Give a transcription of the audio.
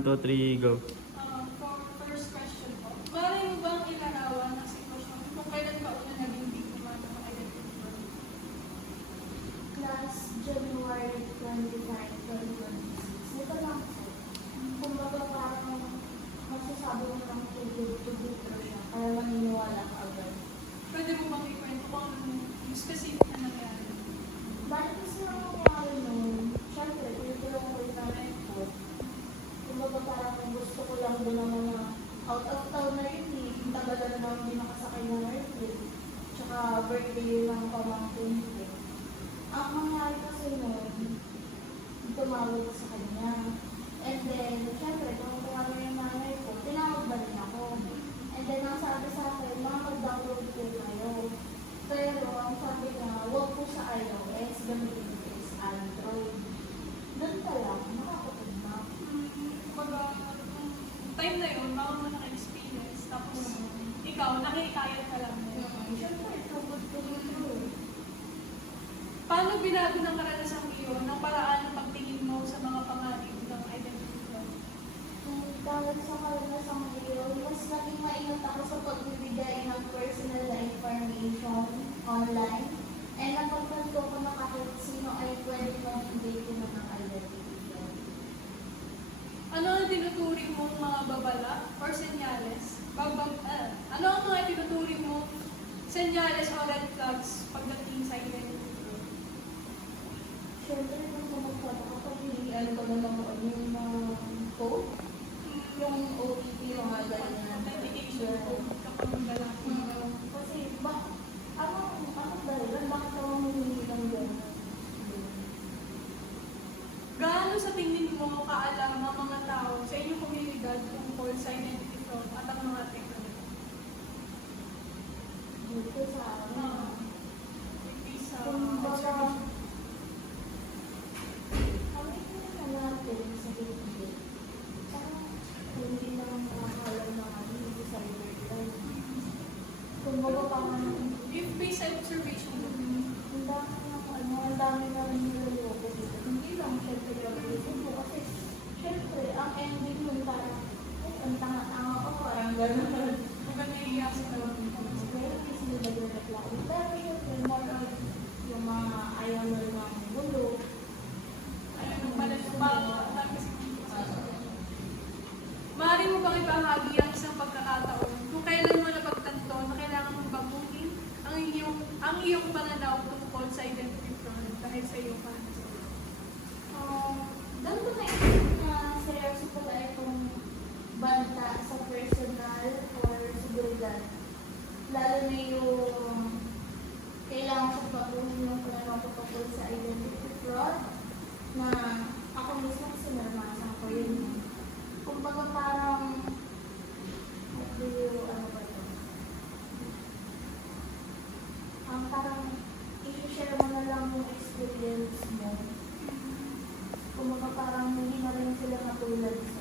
2, 3, go. For first question po, maaari mo bang ilarawan ang sitwasyon kung kailan ka una naging biktima ng identity fraud? Class January 25, 2026. Ito lang po. Kumbaga parang masasabi mo lang tubig-tubig siya, kaya maniniwala ka agad. Pwede mo bang ikwento kung ano yung specific na nangyari? Bakit kasi nangyari nun? Siyempre, tinutulong ko yung nanay ko. Kumbaga parang gusto ko lang doon ng mga out of town na yun eh. Yung tagalan na hindi nakasakay na airplane. Tsaka birthday ng pamangkin ko. Ang mangyari kasi nun, tumawag ko sa kanya. And then, syempre, kung tumawag yung nanay ko, tinawag ba rin ako. And then, ang sabi sa akin, mag-download po kayo. Pero, ang sabi niya, huwag po sa iOS, gamitin ko is Android. Doon ka lang, makakapagma. Kumbaga, time na yun, baka mo naka-experience, tapos ikaw, nakikayat ka lang. Siyempre, tugod-tugod yun. Paano binago ng karanasan iyon ng paraan ng pagtingin mo sa mga pangalan ng identity fraud? Dahil sa kalanasang ngayon, mas naging maingat ako sa pagbibigay ng personal na information online. And napagtanto ko na kahit sino ay pwede maging victim ng identity fraud. Ano ang tinuturing mong mga babala or senyales? Ano ang mga tinuturing mong senyales o red flags pagdating sa identity fraud? Siyempre, kung magpapakapagpilihan ko na lang yung code, yung OTP, mga ganyan. Authentication code kapag magdala. Kasi, anong dahilan? Bakit ako humingi ng gano'n? Gaano sa tingin mo kaalam ang mga tao sa inyong komunidad tungkol sa identity fraud at ang mga teknolohiya? Dito sa amin. Sa Kumbaga, kami na natin sa bibig. Parang hindi naman makakalam na kami dito sa cybercrime. Kumbaga parang if based observation mo, ang dami na rin niloloko dito. Hindi lang syempre gagawin ko kasi syempre ang ending nun parang ang tanga-tanga ko, parang gano'n. maganda iya sa tawag nito. Pero kasi nagreklamo. Pero syempre more on yung mga ayaw na ng gulo. Ano yung pala maaari mo bang ibahagi ang isang pagkakataon kung kailan mo napagtanto na kailangan mong baguhin ang iyong pananaw tungkol sa identity fraud dahil sa iyong pananaw? Doon ko naisip na seryoso pala itong banta sa personal or seguridad. Lalo na yung kailangan sa baguhin yung pananaw ko tungkol sa identity fraud na ako mismo sinarmasan ko yun. Kumbaga parang ano ba ito? Ang parang i-share mo na lang yung experience mo. Kumbaga parang hindi na rin sila matulad sa